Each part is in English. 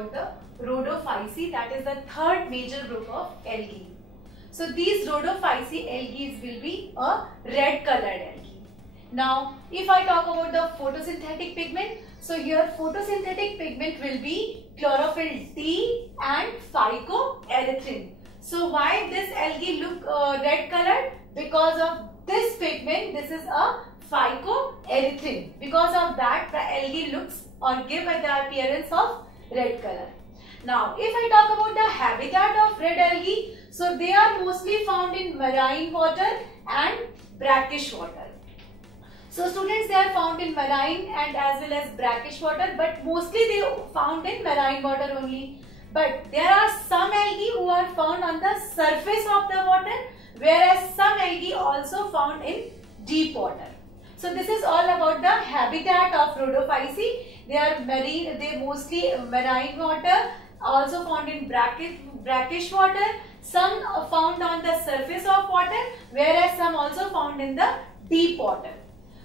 about the Rhodophyceae, that is the third major group of algae. So these Rhodophyceae algae will be a red colored algae. Now if I talk about the photosynthetic pigment, so here photosynthetic pigment will be chlorophyll D and phycoerythrin. So why this algae look red colored? Because of this pigment, this is a phycoerythrin. Because of that, the algae looks or give the appearance of red color. Now, if I talk about the habitat of red algae, so they are mostly found in marine water and brackish water. So students, they are found in marine and as well as brackish water, but mostly they are found in marine water only. But there are some algae who are found on the surface of the water, whereas some algae also found in deep water. So this is all about the habitat of Rhodophyceae. They are marine, they mostly marine water, also found in brackish water, some found on the surface of water, whereas some also found in the deep water.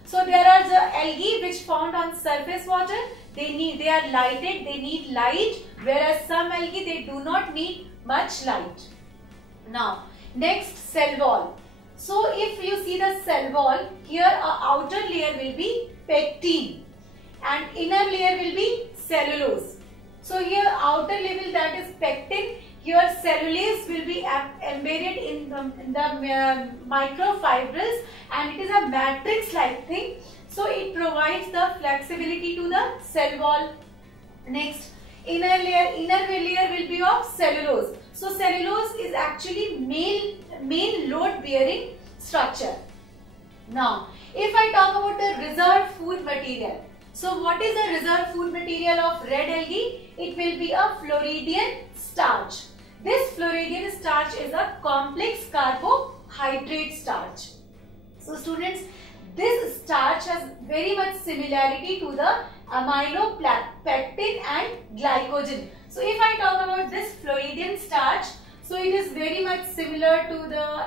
So there are the algae which found on surface water, they are lighted, they need light, whereas some algae they do not need much light. Now next, cell wall. So if you see the cell wall, here a outer layer will be pectin and inner layer will be cellulose. So here outer level, that is pectin, here cellulose will be embedded in the microfibrils and it is a matrix like thing. So it provides the flexibility to the cell wall. Next, inner layer will be of cellulose. So cellulose is actually main load bearing structure. Now if I talk about the reserved food material, so what is the reserved food material of red algae? It will be a Floridian starch. This Floridian starch is a complex carbohydrate starch. So students, this starch has very much similarity to the amylopectin and glycogen. So if I talk about this Floridian starch, so it is very much similar to the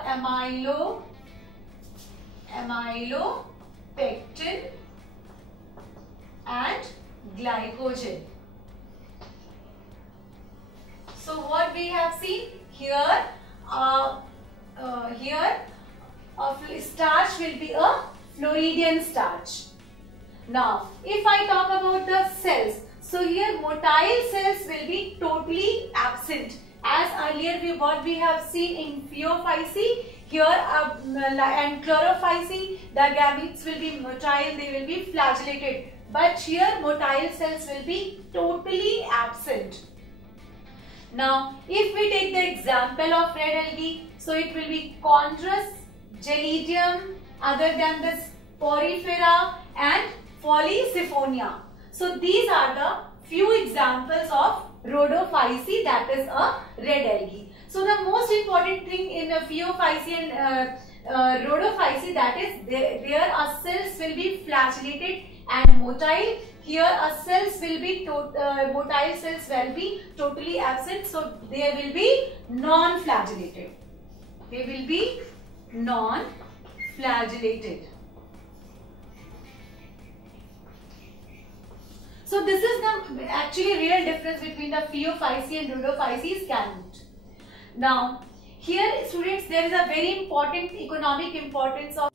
amylopectin and glycogen. So what we have seen here, a starch will be a Floridian starch. Now if I talk about the cells, so here motile cells will be totally absent. As earlier what we have seen in Phaeophyceae, here and Chlorophyceae, the gametes will be motile, they will be flagellated. But here motile cells will be totally absent. Now if we take the example of red algae, so it will be Chondrus, Gelidium, other than this Porifera and Polysiphonia. So these are the few examples of Rhodophyceae, that is a red algae. So the most important thing in the Phaeophyceae and Rhodophyceae, that is there our cells will be flagellated and motile. Here our cells will be motile cells will be totally absent, so they will be non-flagellated. They will be non-flagellated. So this is the actually real difference between the Phaeophyceae and Rhodophyceae gamete. Now here students, there is a very important economic importance of.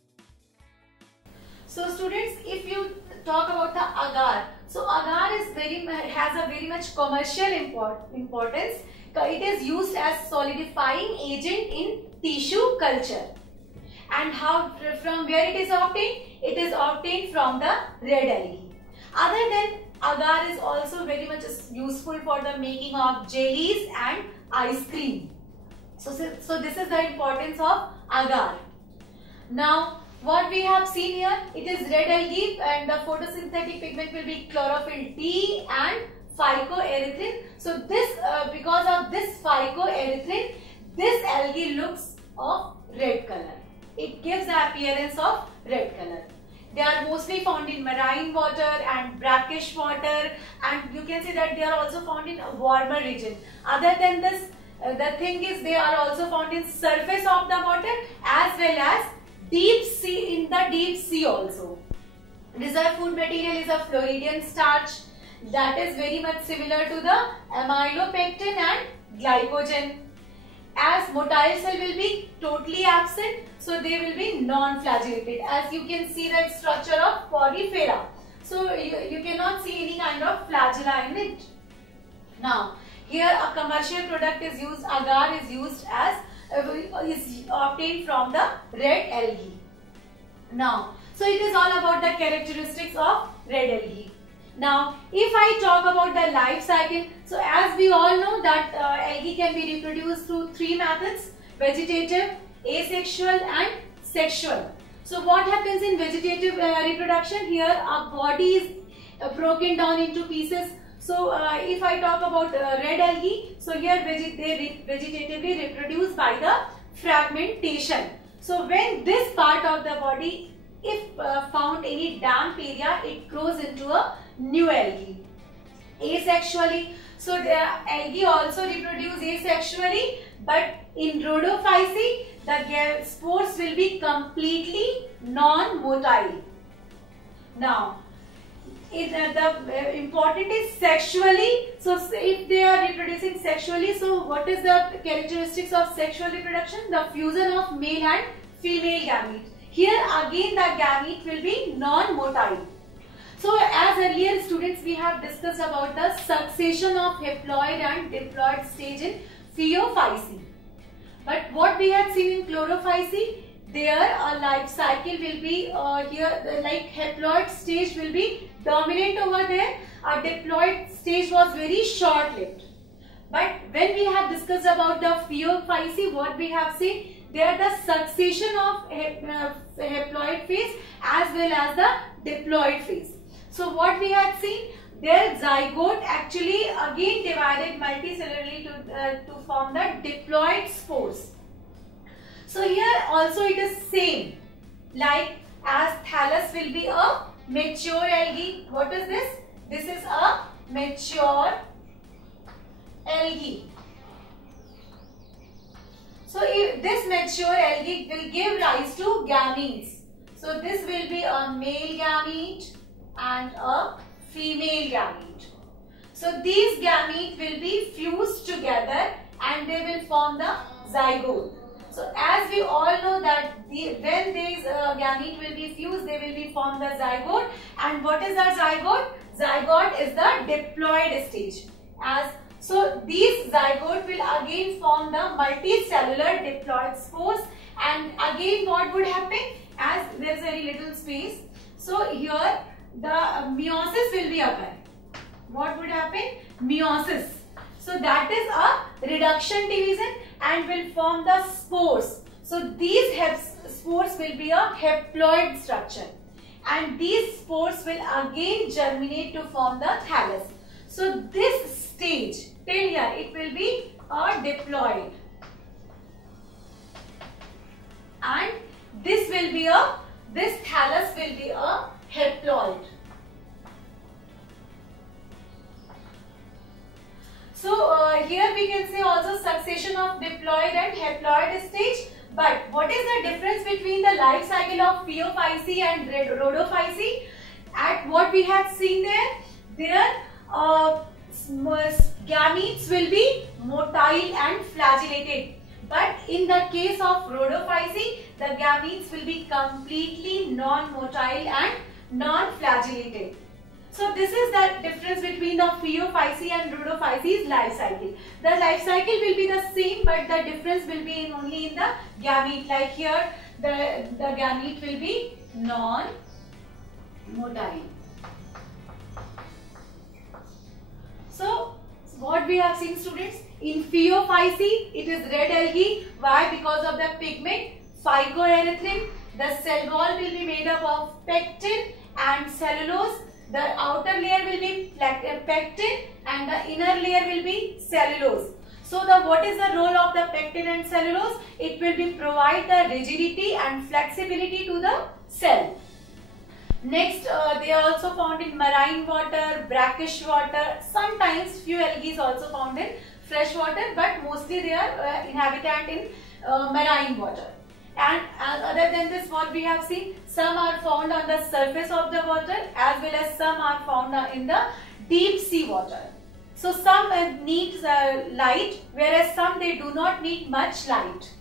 So students, if you talk about the agar, so agar is has a very much commercial importance. It is used as solidifying agent in tissue culture. And from where it is obtained? It is obtained from the red algae. Other than agar is also very much useful for the making of jellies and ice cream. So this is the importance of agar. Now what we have seen here, it is red algae and the photosynthetic pigment will be chlorophyll D and phycoerythrin. So this because of this phycoerythrin, this algae looks of red color. It gives the appearance of red color. They are mostly found in marine water and brackish water, and you can see that they are also found in a warmer region. Other than this, the thing is they are also found in surface of the water as well as deep sea, in the deep sea also. Reserved food material is a Floridian starch. that is very much similar to the amylopectin and glycogen. As motile cell will be totally absent, so they will be non-flagellated. As you can see that structure of Porifera. So you cannot see any kind of flagella in it. Now, here a commercial product is used, agar is used as, is obtained from the red algae. Now, so it is all about the characteristics of red algae. Now, if I talk about the life cycle, so as we all know that algae can be reproduced through three methods: vegetative, asexual and sexual. So what happens in vegetative reproduction? Here a body is broken down into pieces. So if I talk about red algae, so here they vegetatively reproduce by the fragmentation. So when this part of the body, if found any damp area, it grows into a new algae. Asexually, so the algae also reproduce asexually, but in Rhodophyceae, the spores will be completely non-motile. Now, the important is sexually. So if they are reproducing sexually, so what is the characteristics of sexual reproduction? The fusion of male and female gamete. Here again the gamete will be non-motile. So as earlier students we have discussed about the succession of haploid and diploid stage in Phaeophyceae. But what we had seen in Chlorophyceae, there a life cycle will be here, like haploid stage will be dominant over there. A diploid stage was very short-lived. But when we have discussed about the Phaeophyceae, what we have seen, there the succession of haploid phase as well as the diploid phase. So what we had seen, their zygote actually again divided multicellularly to form the diploid spores. So here also it is same, like as thallus will be a mature algae. What is this? This is a mature algae. So if this mature algae will give rise to gametes. So this will be a male gamete and a female gamete. So these gametes will be fused together and they will form the zygote. So as we all know that when these gametes will be fused, they will be formed the zygote. And what is the zygote? Zygote is the diploid stage. So these zygote will again form the multicellular diploid spores, and again what would happen, as there is very little space, so here the meiosis will be occur. What would happen? Meiosis. So that is a reduction division and will form the spores. So these spores will be a haploid structure, and these spores will again germinate to form the thallus. So this stage till here it will be a diploid, and this thallus will be a haploid. So here we can say also succession of diploid and haploid stage. But what is the difference between the life cycle of Phaeophyceae and Rhodophyceae? At what we have seen there gametes will be motile and flagellated. But in the case of Rhodophyceae, the gametes will be completely non-motile and non-flagellated. So this is the difference between the Phaeophyceae and Rhodophyceae's life cycle. The life cycle will be the same, but the difference will be only in the gamete. Like here, the gamete will be non-motile. So what we have seen, students, in Phaeophyceae it is red algae. Why? Because of the pigment phycoerythrin. The cell wall will be made up of pectin and cellulose. The outer layer will be pectin and the inner layer will be cellulose. So what is the role of the pectin and cellulose? It will be provide the rigidity and flexibility to the cell. Next, they are also found in marine water, brackish water. Sometimes few algae is also found in fresh water, but mostly they are inhabitant in marine water. And other than this, what we have seen, some are found on the surface of the water as well as some are found in the deep sea water. So some need light, whereas some they do not need much light.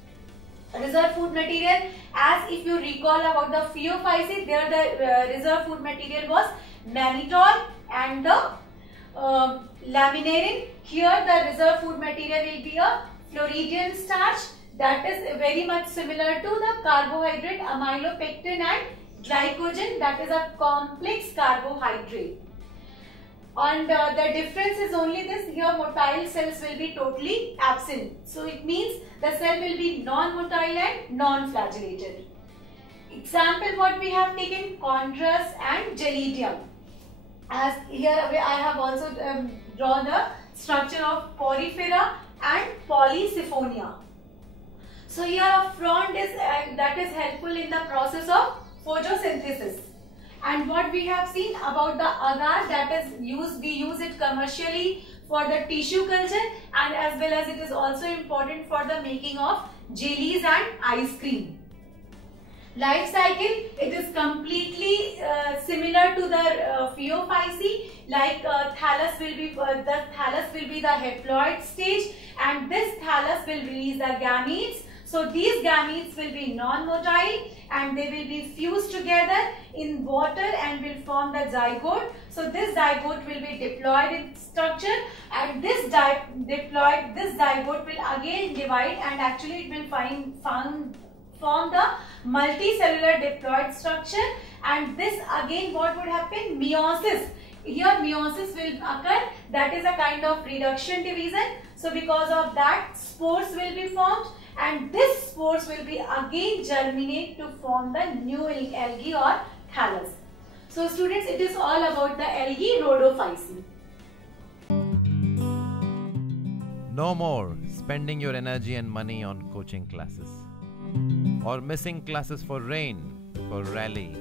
Reserve food material, as if you recall about the phaeophyce, there the reserve food material was mannitol and the laminarin. Here the reserve food material will be a Floridian starch, that is very much similar to the carbohydrate amylopectin and glycogen, that is a complex carbohydrate. And the difference is only this, here motile cells will be totally absent. So it means the cell will be non-motile and non-flagellated. Example what we have taken, chondrus and gelidium. As here I have also drawn the structure of porifera and polysiphonia. So here a frond is that is helpful in the process of photosynthesis. And what we have seen about the agar, that is used, we use it commercially for the tissue culture, and as well as it is also important for the making of jellies and ice cream. Life cycle, it is completely similar to the phaeophyce. Like thallus will be the haploid stage, and this thallus will release the gametes. So these gametes will be non-motile and they will be fused together in water and will form the zygote. So this zygote will be diploid in structure, and this zygote will again divide, and actually it will form the multicellular diploid structure. And this again what would happen? Meiosis. Here meiosis will occur, that is a kind of reduction division. So because of that spores will be formed, and this spores will be again germinate to form the new algae or thallus. So students, it is all about the algae rhodophyceae. No more spending your energy and money on coaching classes or missing classes for rain, for rally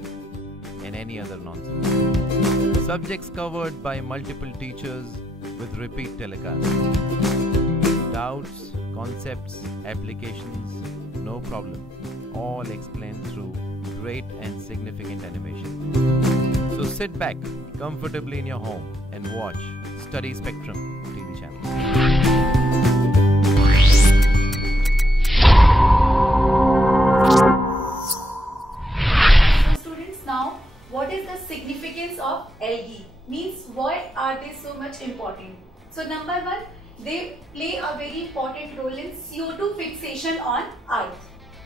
and any other nonsense. Subjects covered by multiple teachers with repeat telecasts. Doubts, concepts, applications, no problem. All explained through great and significant animation. So sit back comfortably in your home and watch Study Spectrum TV channel. So students, now what is the significance of algae? Means why are they so much important? So number one, they play a very important role in CO2 fixation on Earth.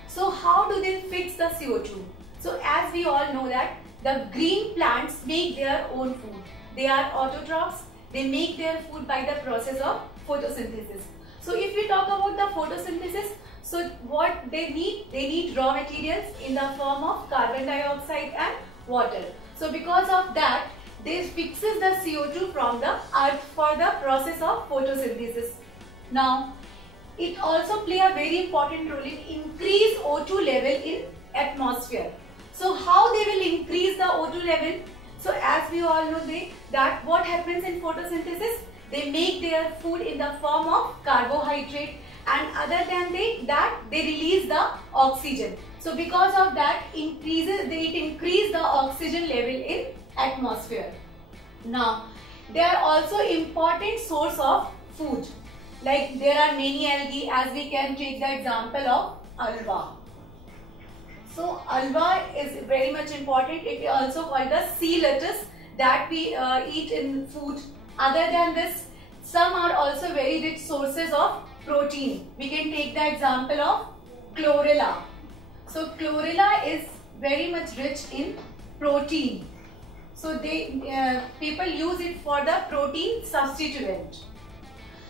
So how do they fix the CO2? So as we all know that the green plants make their own food. They are autotrophs. They make their food by the process of photosynthesis. So if we talk about the photosynthesis, so what they need raw materials in the form of carbon dioxide and water. So because of that, they fixes the CO2 from the earth for the process of photosynthesis. Now, it also play a very important role in increase O2 level in atmosphere. So how they will increase the O2 level? So as we all know that what happens in photosynthesis? They make their food in the form of carbohydrate, and other than that they release the oxygen. So because of that it increase the oxygen level in atmosphere. Now, they are also important source of food. Like there are many algae, as we can take the example of alga. So alga is very much important. It is also called the sea lettuce that we eat in food. Other than this, some are also very rich sources of protein. We can take the example of chlorella. So chlorella is very much rich in protein. So people use it for the protein substituent.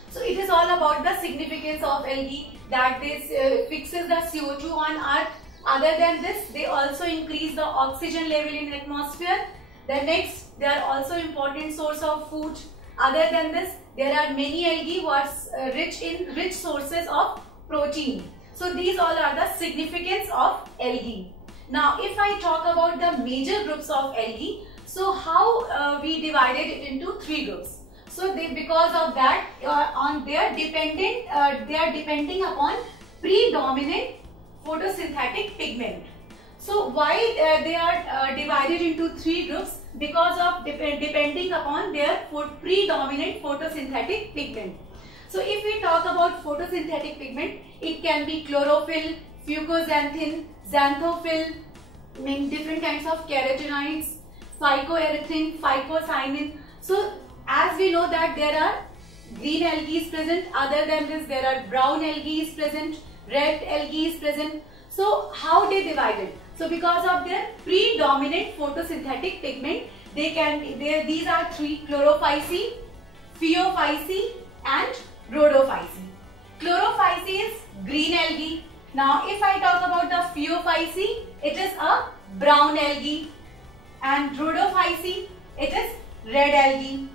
So it is all about the significance of algae, that this fixes the CO2 on Earth. Other than this, they also increase the oxygen level in atmosphere. The next, they are also important source of food. Other than this, there are many algae who are rich sources of protein. So these all are the significance of algae. Now, if I talk about the major groups of algae, so how we divided it into three groups. So because of that, they are depending upon predominant photosynthetic pigment. So why they are divided into three groups? Because of depending upon their predominant photosynthetic pigment. So if we talk about photosynthetic pigment, it can be chlorophyll, fucoxanthin, xanthophyll, different kinds of carotenoids, phycoerythrin, phycocyanin. So as we know that there are green algae present, other than this there are brown algae present, red algae present. So how they divided? So because of their predominant photosynthetic pigment, these are three: chlorophyceae, phaeophyceae and rhodophyceae. Chlorophyceae is green algae. Now if I talk about the phaeophyceae, it is a brown algae, and rhodophyceae, it is red algae.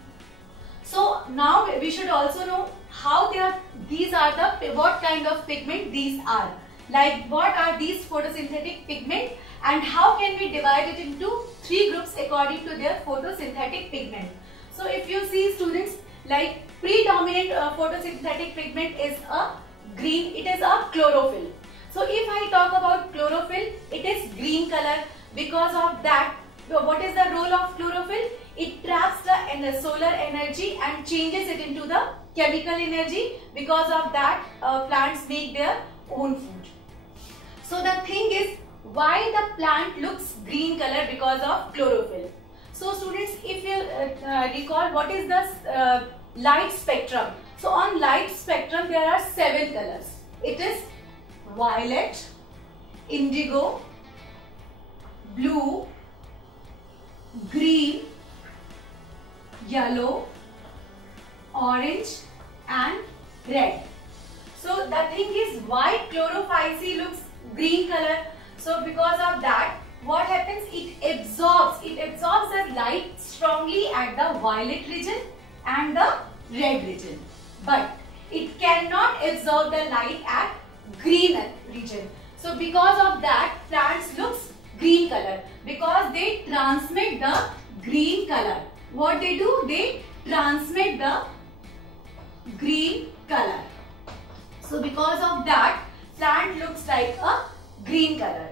So now we should also know how what kind of pigment these are. Like what are these photosynthetic pigment and how can we divide it into three groups according to their photosynthetic pigment. So if you see students, like predominant photosynthetic pigment is a green, it is a chlorophyll. So if I talk about chlorophyll, it is green color. Because of that, what is the role of chlorophyll? It traps the solar energy and changes it into the chemical energy. Because of that, plants make their own food. So the thing is, why the plant looks green color? Because of chlorophyll. So students, if you recall, what is the light spectrum? So on light spectrum there are 7 colors. It is violet, indigo, blue, green, yellow, orange and red. So the thing is, why chlorophyceae looks green color? So because of that, what happens? It absorbs the light strongly at the violet region and the red region, but it cannot absorb the light at green region. So because of that, plants looks green color, because they transmit the green color. What they do? They transmit the green color. So because of that, plant looks like a green color.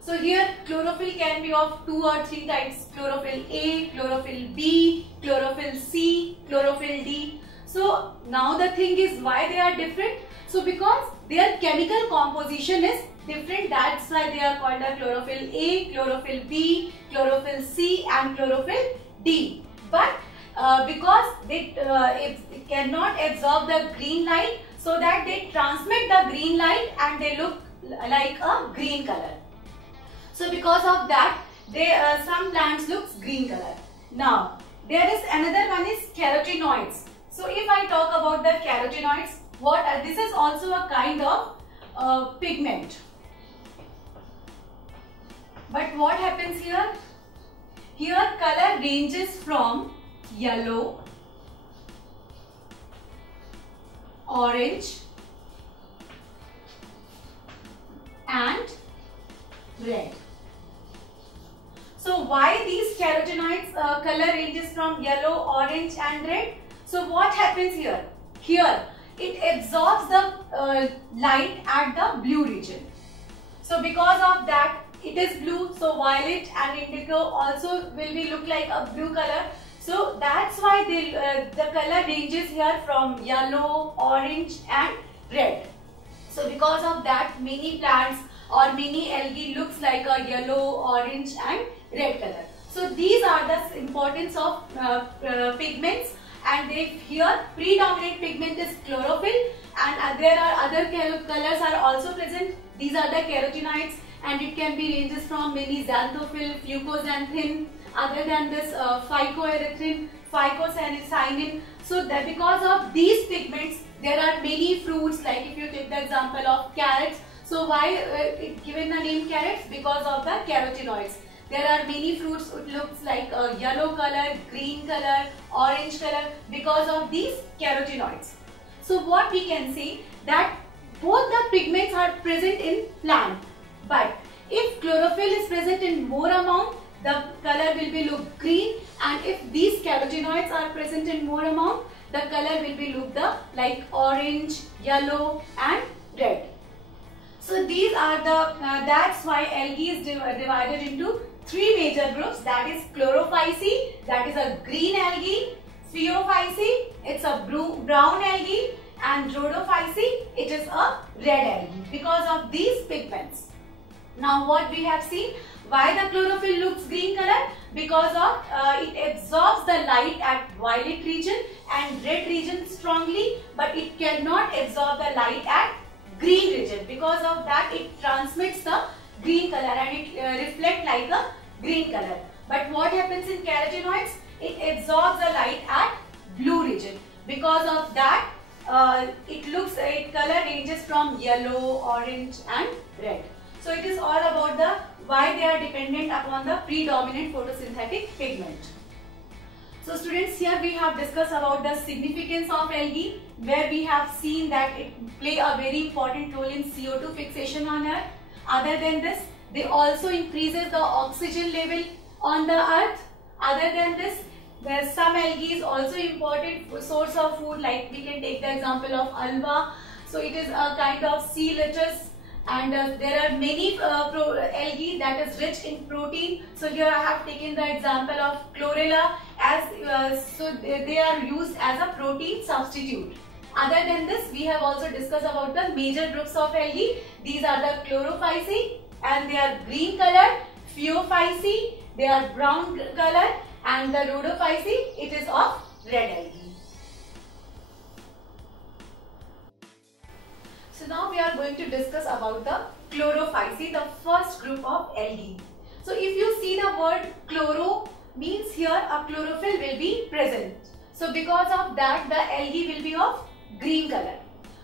So here chlorophyll can be of 2 or 3 types: chlorophyll A, chlorophyll B, chlorophyll C, chlorophyll D. So now the thing is, why they are different? So because their chemical composition is different, that's why they are called a chlorophyll A, chlorophyll B, chlorophyll C and chlorophyll D. But because it cannot absorb the green light, so that they transmit the green light and they look like a green color. So because of that, some plants looks green color. Now there is another one is carotenoids. So if I talk about the carotenoids, this is also a kind of pigment. But what happens here? Here color ranges from yellow, orange and red. So why these carotenoids color ranges from yellow, orange and red? So what happens here? Here it absorbs the light at the blue region. So because of that, it is blue. So violet and indigo also will look like a blue color. So that's why the color ranges here from yellow, orange and red. So because of that, many plants or many algae looks like a yellow, orange and red color. So these are the importance of pigments, and here predominant pigment is chlorophyll, and there are other colors are also present. These are the carotenoids, and it can be ranges from many xanthophyll, fucoxanthin, other than this phycoerythrin, phycocyanin. So that because of these pigments, there are many fruits, like if you take the example of carrots. So why given the name carrots? Because of the carotenoids. There are many fruits, it looks like a yellow color, green color, orange color, because of these carotenoids. So what we can say, that both the pigments are present in plant, but if chlorophyll is present in more amount, the color will be look green, and if these carotenoids are present in more amount, the color will be look like orange, yellow and red. So these are the that's why algae is divided into 3 major groups, that is chlorophyceae, that is the green algae. Phaeophyce, it's a brown algae, and Rhodophyce, it is a red algae because of these pigments. Now what we have seen, why the chlorophyll looks green color? Because of it absorbs the light at violet region and red region strongly, but it cannot absorb the light at green region. Because of that, it transmits the green color and it reflects like a green color. But what happens in carotenoids? It absorbs the light at blue region. Because of that, its color ranges from yellow, orange and red. So it is all about the why they are dependent upon the predominant photosynthetic pigment. So students, here we have discussed about the significance of algae, where we have seen that it play a very important role in CO2 fixation on Earth. Other than this, they also increases the oxygen level on the Earth. Other than this, there some algae is also important source of food, like we can take the example of alga. So it is a kind of sea lettuce, and there are many algae that is rich in protein. So here I have taken the example of chlorella as so they are used as a protein substitute. Other than this, we have also discussed about the major groups of algae. These are the Chlorophyce and they are green color, Phaeophyce, they are brown color, and the Rhodophyce, it is of red algae. So now we are going to discuss about the Chlorophyce, the first group of algae. So if you see the word chloro, means here a chlorophyll will be present. So because of that, the algae will be of green color.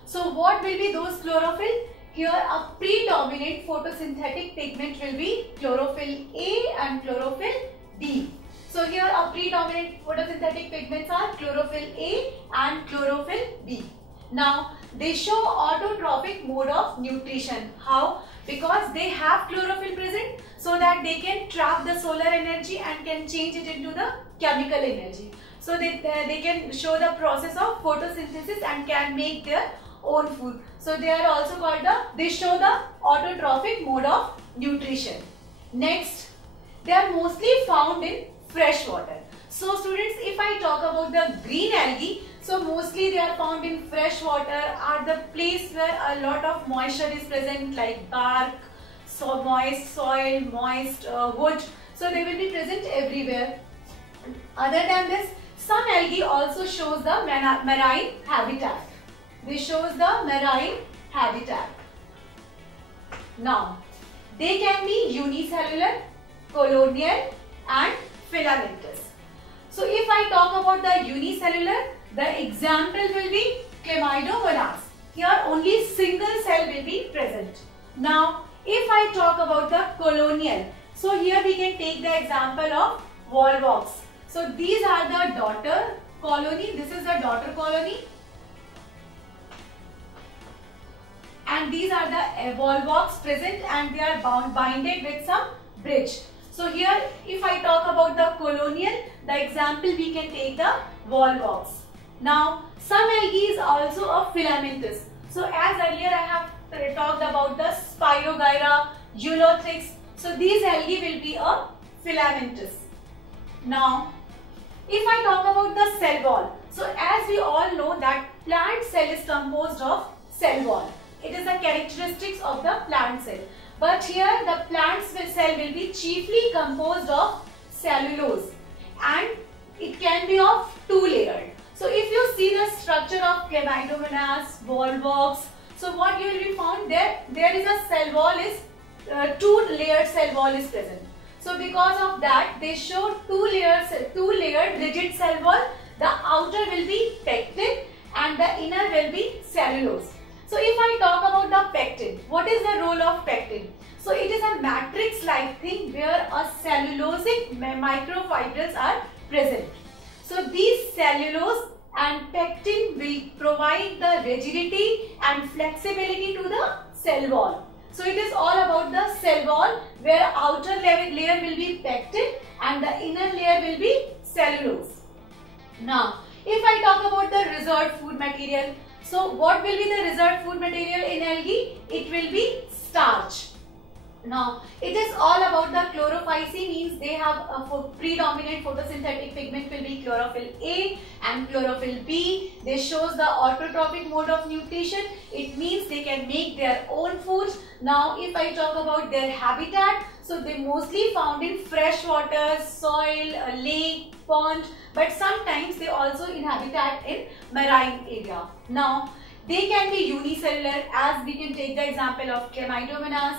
So what will be those chlorophyll? Here a predominant photosynthetic pigment will be chlorophyll A and chlorophyll B. So here a predominant photosynthetic pigments are chlorophyll A and chlorophyll B. Now they show autotrophic mode of nutrition. How? Because they have chlorophyll present, so that they can trap the solar energy and can change it into the chemical energy. So they can show the process of photosynthesis and can make their own food. So they are also called they show the autotrophic mode of nutrition. Next, they are mostly found in fresh water. So students, if I talk about the green algae, so mostly they are found in fresh water, are the place where a lot of moisture is present, like bark, so moist soil, moist wood. So they will be present everywhere. Other than this, some algae also shows the marine habitat. This shows the marine habitat. Now, they can be unicellular, colonial and filamentous. So if I talk about the unicellular, the example will be Chlamydomonas. Here only single cell will be present. Now if I talk about the colonial, so here we can take the example of volvox. So these are the daughter colony, this is the daughter colony, and these are the volvox present and they are binded with some bridge. So here if I talk about the colonial, the example we can take the volvox. Now some algae is also a filamentous. So as earlier I have talked about the Spirogyra, Ulothrix. So these algae will be a filamentous. Now if I talk about the cell wall, so as we all know that plant cell is composed of cell wall. It is the characteristics of the plant cell. But here the plant cell will be chiefly composed of cellulose and it can be of two layered. So if you see the structure of Chlamydomonas, volvox, so what you will be found there is a cell wall is two layered cell wall is present. So because of that they show two layered rigid cell wall. The outer will be pectin and the inner will be cellulose. So if I talk about the pectin, what is the role of pectin? So it is a matrix-like thing where a cellulosic microfibrils are present. So these cellulose and pectin will provide the rigidity and flexibility to the cell wall. So it is all about the cell wall where outer layer will be pectin and the inner layer will be cellulose. Now if I talk about the reserved food material, so what will be the reserved food material in algae? It will be starch. Now, it is all about the chlorophyce, means they have a predominant photosynthetic pigment will be chlorophyll A and chlorophyll B. This shows the autotrophic mode of nutrition. It means they can make their own food. Now, if I talk about their habitat, so they mostly found in fresh water, soil, lake, pond, but sometimes they also inhabit in marine area. Now, they can be unicellular, as we can take the example of Chlamydomonas.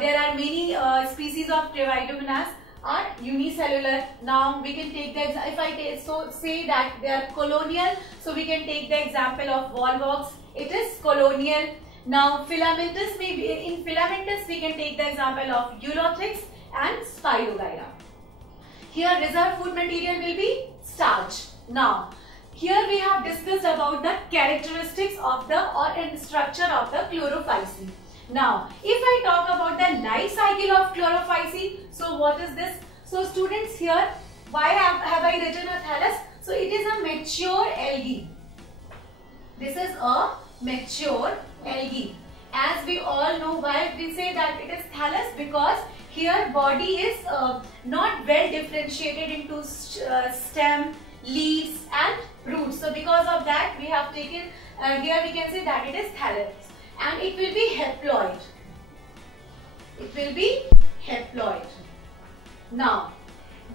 There are many species of Chlamydomonas are unicellular. Now we can take the if I say that they are colonial, so we can take the example of Volvox. It is colonial. Now filamentous, maybe in filamentous we can take the example of Ulothrix and Spirogyra. Here reserved food material will be starch. Now here we have discussed about the characteristics of the structure of the chlorophyce. Now, if I talk about the life cycle of chlorophyce, so what is this? So students, here, why have I written a thallus? So it is a mature algae. This is a mature algae. As we all know, why we say that it is thallus, because here body is not well differentiated into stem, leaves and roots. So because of that we have taken, here we can say that it is thallus. And it will be haploid. It will be haploid. Now,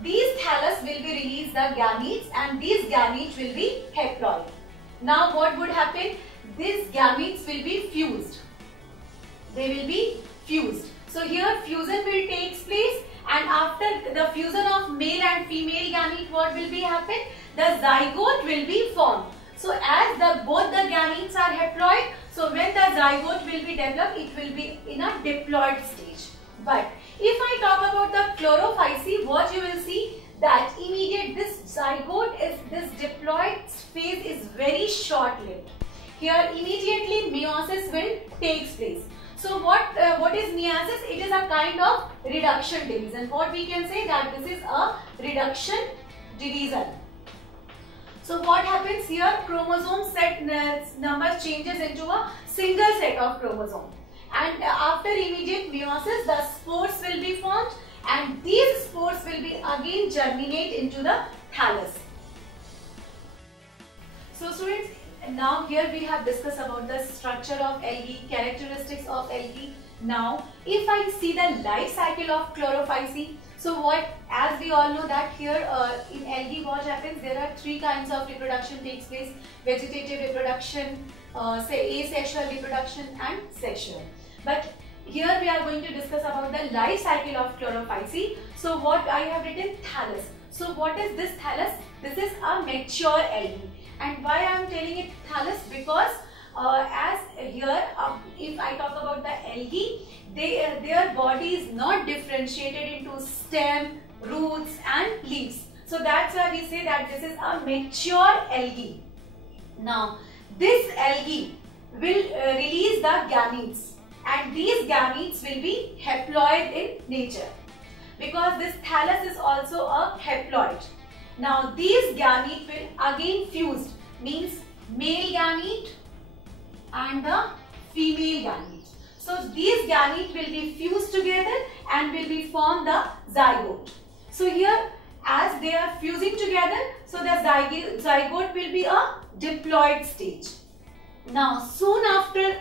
these thallus will be released the gametes, and these gametes will be haploid. Now, what would happen? These gametes will be fused. They will be fused. So here fusion will take place, and after the fusion of male and female gamete, what will be happen? The zygote will be formed. So as both the gametes are haploid, so when the zygote will be developed, it will be in a diploid stage. But if I talk about the chlorophyce, what you will see that this zygote is, this diploid phase is very short-lived. Here immediately meiosis will take place. So what is meiosis? It is a kind of reduction division. What we can say that this is a reduction division. So what happens here? Chromosome set number changes into a single set of chromosome, and after immediate meiosis the spores will be formed, and these spores will be again germinate into the thallus. So students, now here we have discussed about the structure of algae, characteristics of algae. Now if I see the life cycle of chlorophyce, so what, as we all know that here in algae what happens, there are three kinds of reproduction takes place: vegetative reproduction, say asexual reproduction and sexual. But here we are going to discuss about the life cycle of chlorophyce. So what I have written, thallus. So what is this thallus? This is a mature algae. And why I am telling it thallus? Because as here if I talk about the algae, their body is not differentiated into stem, roots and leaves. So that's why we say that this is a mature algae. Now this algae will release the gametes, and these gametes will be haploid in nature, because this thallus is also a haploid. Now these gametes will again fused, means male gamete and the female gamete. So these gametes will be fused together and will be form the zygote. So here as they are fusing together, so the zygote will be a diploid stage. Now soon after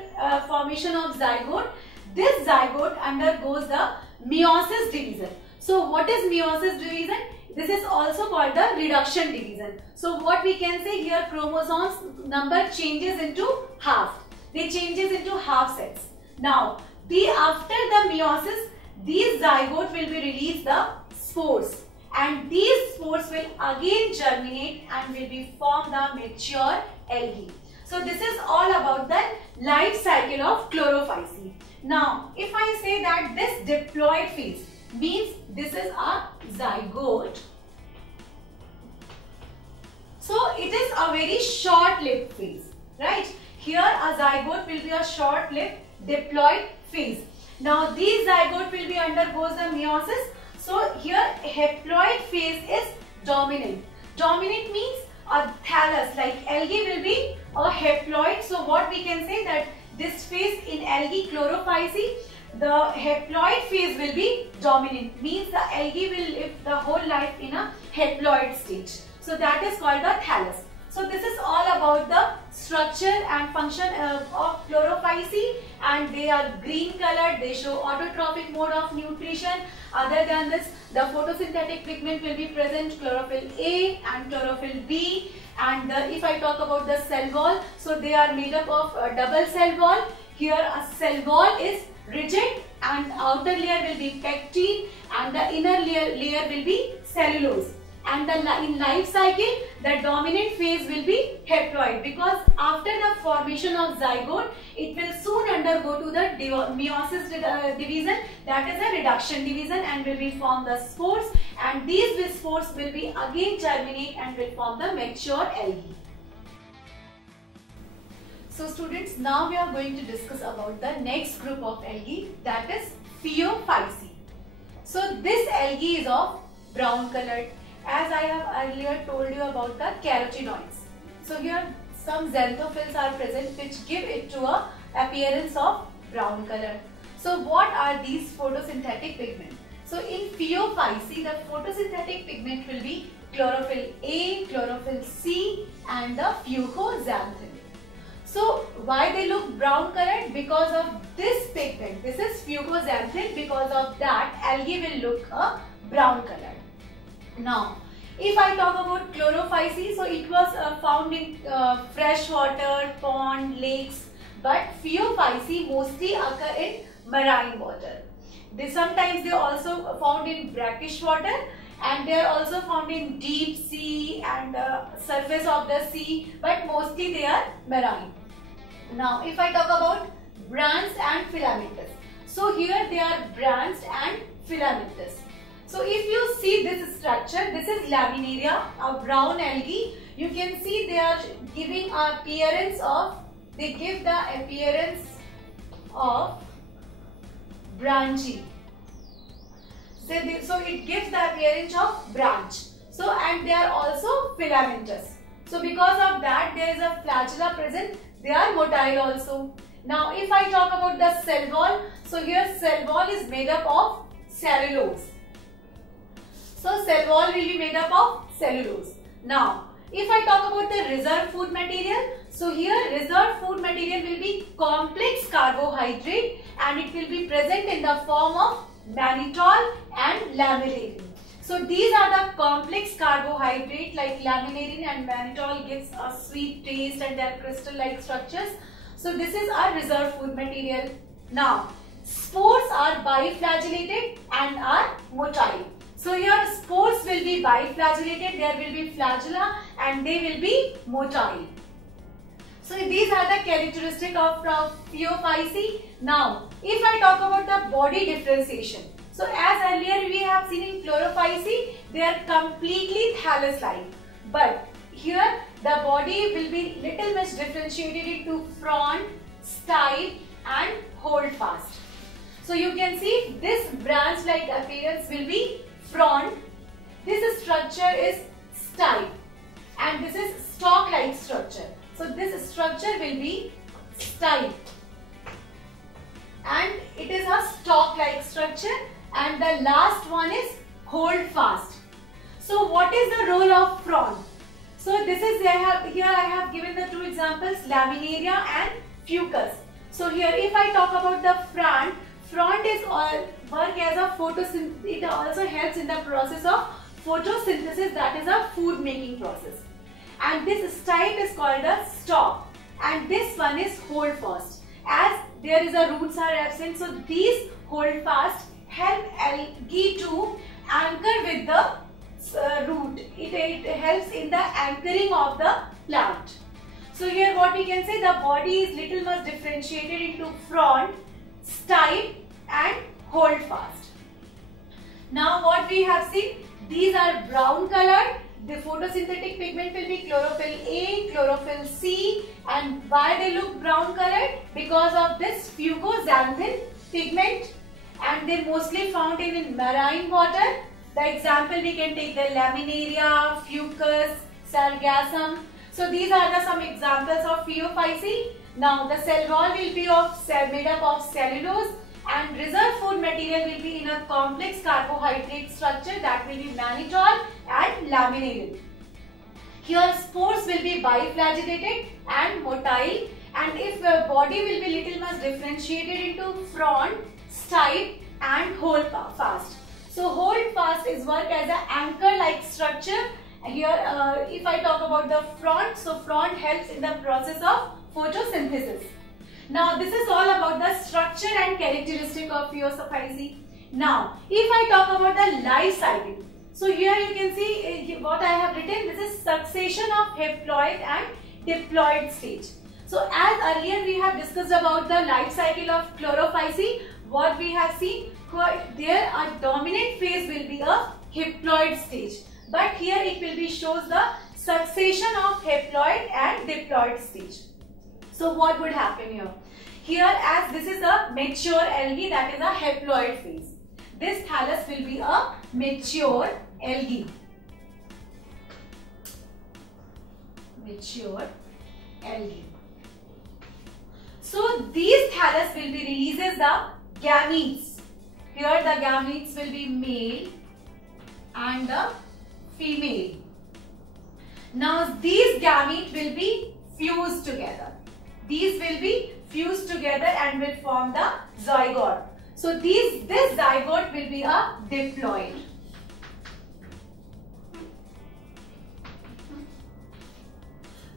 formation of zygote, this zygote undergoes the meiosis division. So what is meiosis division? This is also called the reduction division. So what we can say here, chromosomes number changes into half. They changes into half sets. Now after the meiosis, these zygote will be released the spores, and these spores will again germinate and will be form the mature algae. So this is all about the life cycle of chlorophyce. Now if I say that this diploid phase means this is a zygote. So it is a very short-lived phase, right? Here a zygote will be a short-lived diploid phase. Now these zygote will be undergoes the meiosis. So here haploid phase is dominant. Dominant means a thallus, like algae will be a haploid. So what we can say that this phase in algae chlorophyce, the haploid phase will be dominant, means the algae will live the whole life in a haploid stage. So that is called the thallus. So this is all about the structure and function of chlorophyceae, and they are green colored. They show autotrophic mode of nutrition. Other than this, the photosynthetic pigment will be present, chlorophyll A and chlorophyll B. And if I talk about the cell wall, so they are made up of a double cell wall. Here a cell wall is rigid and outer layer will be pectin and the inner layer will be cellulose. And in life cycle, the dominant phase will be haploid, because after the formation of zygote, it will soon undergo to the meiosis division, that is a reduction division, and will be form the spores, and these spores will be again germinate and will form the mature algae. So students, now we are going to discuss about the next group of algae, that is Phaeophyceae. So this algae is of brown colored, as I have earlier told you about the carotenoids. So here some xanthophylls are present which give it to a appearance of brown color. So what are these photosynthetic pigments? So in Phaeophyceae, the photosynthetic pigment will be chlorophyll A, chlorophyll C and the fucoxanthin. So why they look brown colored? Because of this pigment. This is fucoxanthin. Because of that, algae will look a brown color. Now, if I talk about Chlorophyceae, so it was found in freshwater, pond, lakes, but Phaeophyceae mostly occur in marine water. Sometimes they are also found in brackish water, and they are also found in deep sea and surface of the sea, but mostly they are marine. Now, if I talk about branched and filamentous, so here they are branched and filamentous. So if you see this structure, this is Laminaria, a brown algae. You can see they are giving appearance of, they give the appearance of branching. So it gives the appearance of branch. So and they are also filamentous. So because of that, there is a flagella present. They are motile also. Now if I talk about the cell wall, so here cell wall is made up of cellulose. So cell wall will be made up of cellulose. Now, if I talk about the reserve food material, so here reserve food material will be complex carbohydrate, and it will be present in the form of mannitol and laminarin. So these are the complex carbohydrate like laminarin and mannitol gives a sweet taste and their crystal-like structures. So this is our reserve food material. Now, spores are biflagellated and are motile. So here spores will be biflagellated, there will be flagella and they will be motile. So these are the characteristics of Phaeophyceae. Now, if I talk about the body differentiation, so as earlier we have seen in Chlorophyceae, they are completely thallus-like. But here the body will be little much differentiated into frond, stipe and holdfast. So you can see this branch-like appearance will be frond, this structure is stipe, and this is stalk-like structure. So this structure will be stipe, and it is a stalk-like structure, and the last one is holdfast. So what is the role of frond? So this is here I have given the two examples, Laminaria and Fucus. So here if I talk about the frond is work as a photosynthesis. It also helps in the process of photosynthesis, that is a food making process. And this stipe is called a stalk, and this one is holdfast. As there is a roots are absent, so these holdfast help algae to anchor with the root. It helps in the anchoring of the plant. So here what we can say, the body is little much differentiated into frond, stipe and holdfast. Now what we have seen, these are brown colored. The photosynthetic pigment will be chlorophyll A, chlorophyll C, and why they look brown colored? Because of this fucoxanthin pigment, and they mostly found in marine water. The example we can take the Laminaria, Fucus, Sargassum. So these are some examples of Phaeophyceae. Now the cell wall will be made up of cellulose, and reserve food material will be in a complex carbohydrate structure, that will be mannitol and laminated. Here spores will be biflagellated and motile, and if body will be little much differentiated into frond, stipe and holdfast. So holdfast is work as an anchor like structure. Here if I talk about the frond, so frond helps in the process of photosynthesis. Now this is all about the structure and characteristic of Phaeophyce. Now if I talk about the life cycle, so here you can see what I have written. This is succession of haploid and diploid stage. So as earlier we have discussed about the life cycle of Chlorophyce, what we have seen, there a dominant phase will be a haploid stage, but here it will be shows the succession of haploid and diploid stage. So what would happen here? Here, as this is a mature algae, that is a haploid phase. This thallus will be a mature algae. Mature algae. So these thallus will be releases the gametes. Here the gametes will be male and the female. Now these gametes will be fused together. These will be fused together and will form the zygote. So this zygote will be a diploid.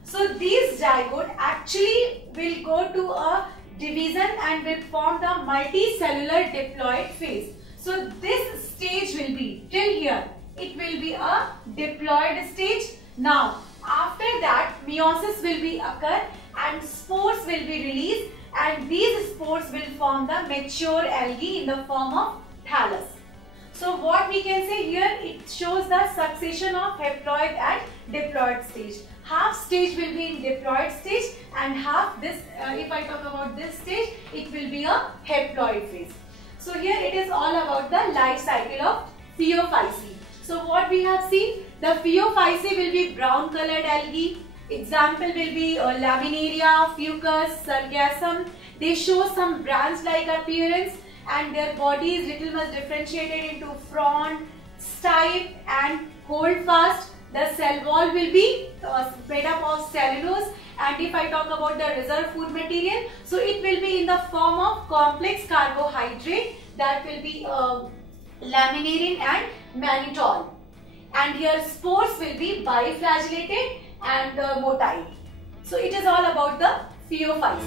So these zygote actually will go to a division and will form the multicellular diploid phase. So this stage will be till here. It will be a diploid stage. Now after that meiosis will be occur and spores will be released, and these spores will form the mature algae in the form of thallus. So what we can say here, it shows the succession of haploid and diploid stage. Half stage will be in diploid stage and half this, if I talk about this stage, it will be a haploid phase. So here it is all about the life cycle of Phaeophyce. So what we have seen, the Phaeophyce will be brown colored algae. Example will be Laminaria, Fucus, Sargassum. They show some branch-like appearance and their body is little much differentiated into frond, stipe and holdfast. The cell wall will be made up of cellulose, and if I talk about the reserve food material, so it will be in the form of complex carbohydrate, that will be laminarin and mannitol. And here spores will be biflagellated and motile. So it is all about the Phaeophyce.